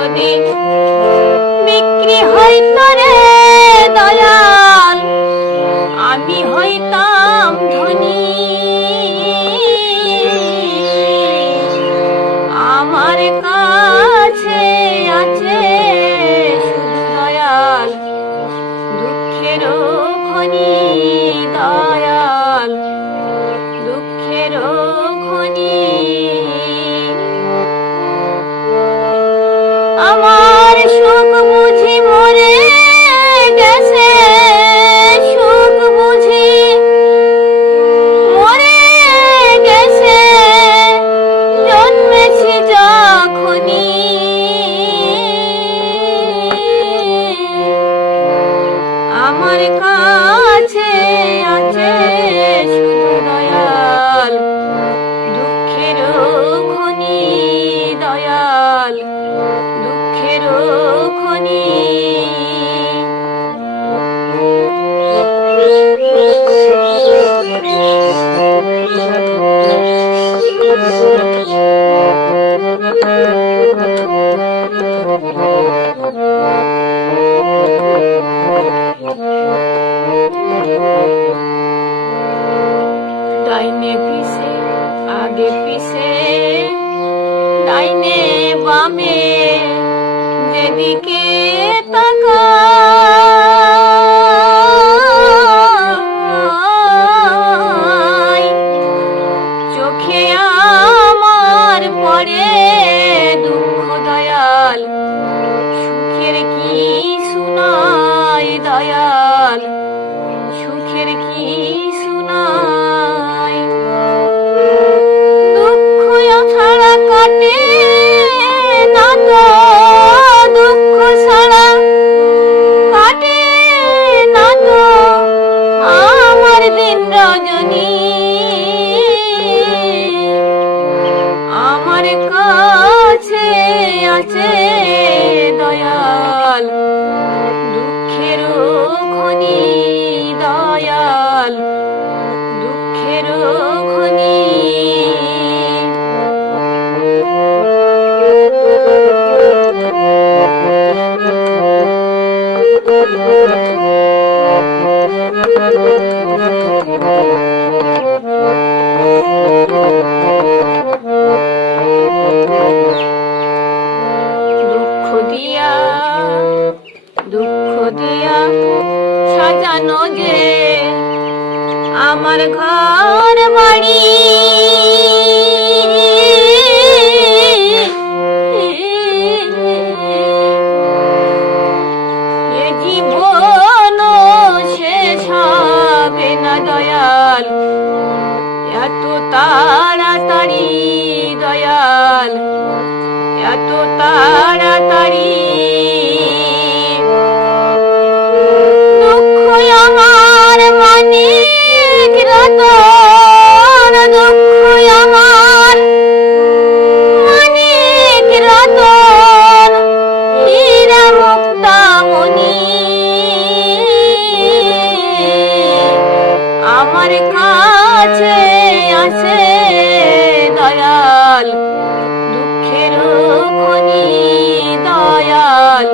যদি বিক্রি হইতো রে দয়াল, আমি হইতাম ধনী। আমার কাছে আছে শুধু দয়াল, দুঃখের খনি দয়াল, দুঃখের খনি। আমার সুখ বুঝি মরে গেছে, সুখ বুঝি মরে গেছে, জন্মেছি যখনি। আমার কাছে আছে শুধু দয়াল, দুঃখের খনি দয়াল, দুঃখের খনি। ডাইনে পিছে আগে পিছে, ডাইনে বামে যেদিকে তাকাই, চোখে আমার পড়ে দুঃখ দয়াল, সুখের কি শুনাই দয়াল, সুখের কি শুনাই। দুঃখ ছাড়া কাটে না তো, দুঃখ ছাড়া কাটে না তো আমার দিন রজনী। আমার কাছে আছে দয়াল, দুঃখের খনি দয়াল, দুঃখের খনি। দুঃখ দিয়া দুঃখ দিয়া সাজানো যে আমার ঘর বাড়ি, এ জীবন শেষ হবে না দয়াল, এত তাড়াতাড়ি দয়াল, এত তাড়াতাড়ি। দুঃখ আমার মানিক রতন, দুঃখ আমার মানিক রতন, হীরা মুক্তামণি। আমার কাছে আছে দয়াল, দুঃখের খনি দয়াল,